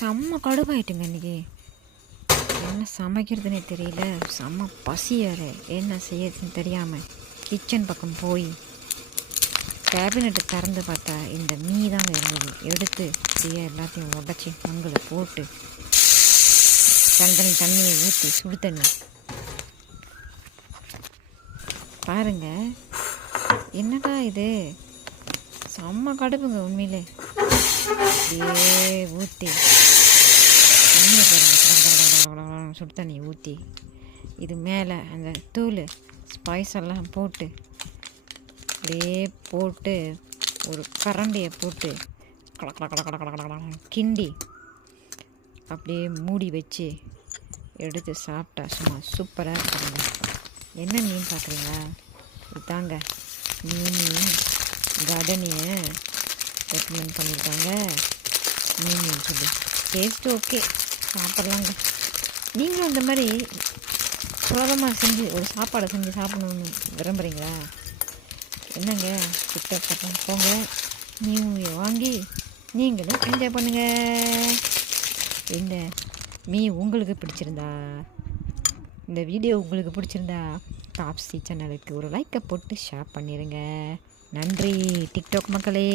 செம்ம கடுப்பாயிட்டுங்க இன்றைக்கி. என்ன சமைக்கிறதுனே தெரியல, செம்ம பசி வேறு. என்ன செய்யறதுன்னு தெரியாமல் கிச்சன் பக்கம் போய் கேபினெட்டை திறந்து பார்த்தா இந்த தாங்க இருந்தது. எடுத்து அப்படியே எல்லாத்தையும் உடச்சி மங்களை போட்டு தண்ணியை ஊற்றி சுடு தண்ணி பாருங்க. என்னடா இது, செம்ம கடுப்புங்க உண்மையிலே. அப்படியே ஊற்றி தண்ணியை பாருங்க, சுடு தண்ணி ஊற்றி இது மேலே அந்த தூள் ஸ்பைஸ் எல்லாம் போட்டு அப்படியே போட்டு ஒரு கரண்டியை போட்டு கிண்டி அப்படியே மூடி வச்சு எடுத்து சாப்பிட்டா சும்மா சூப்பராக இருக்குங்க. என்ன மீன் பார்க்குறீங்களா? இதுதாங்க மீன் கார்டனியை ரெக்கமெண்ட் பண்ணியிருக்காங்க. மீன் சொல்லி டேஸ்ட்டு ஓகே, சாப்பிட்லாங்க. நீங்களும் அந்த மாதிரி சுலபமாக செஞ்சு ஒரு சாப்பாடை செஞ்சு சாப்பிடணுன்னு விரும்புகிறீங்களா? என்னங்க டிக்டாக் பக்கம் போங்க, நியூ வாங்கி நீங்களும் என்ஜாய் பண்ணுங்கள். இந்த உங்களுக்கு பிடிச்சிருந்தா, இந்த வீடியோ உங்களுக்கு பிடிச்சிருந்தா டாப்ஸி சேனலுக்கு ஒரு லைக்கை போட்டு ஷேர் பண்ணிடுங்க. நன்றி டிக்டாக் மக்களே.